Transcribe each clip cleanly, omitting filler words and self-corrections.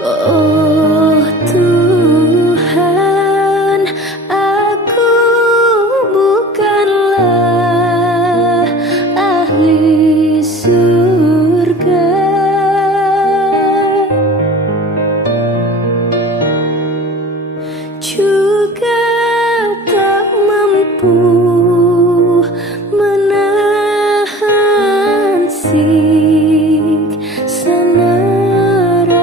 Oh Tuhan, aku bukanlah ahli surga, juga tak mampu menahan siksa neraka.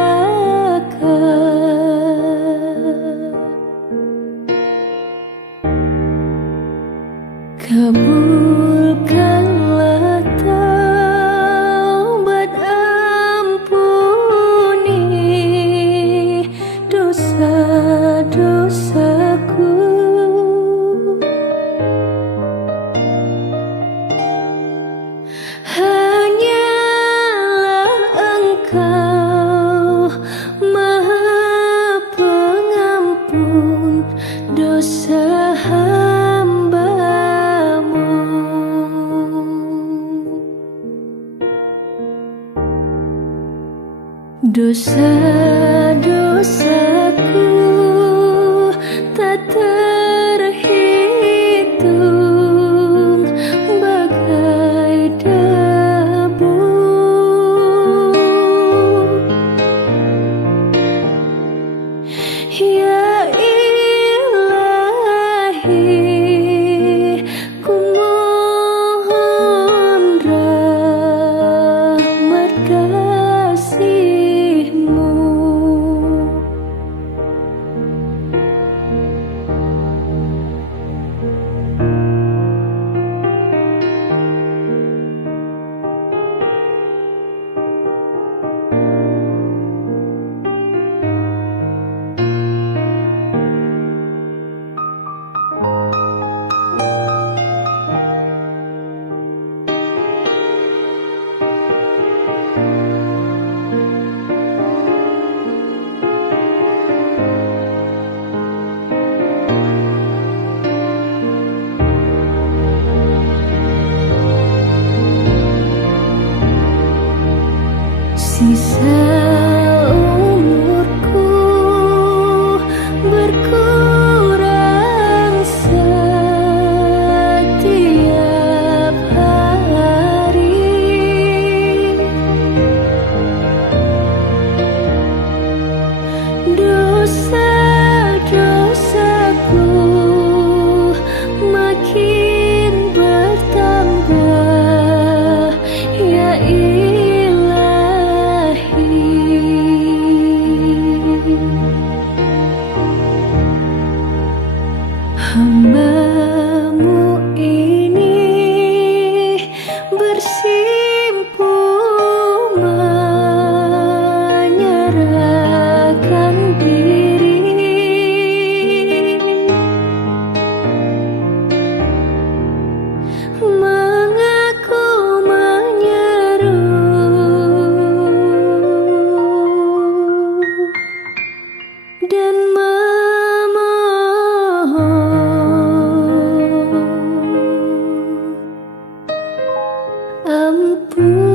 Kabulkanlah taubat, ampuni dosa-dosaku. Hanyalah Engkau Maha Pengampun dosa hamba-Mu. Dosa-dosaku tak terhitung, bagai debu. Ya Ilahi, ku mohon rahmat kasih-Mu. Sisa umurku berkurang setiap hari. Dosa-dosaku makin bertambah, ya hamba-Mu ini bersimpu menyerahkan diri, mengaku menyeru dan ampun.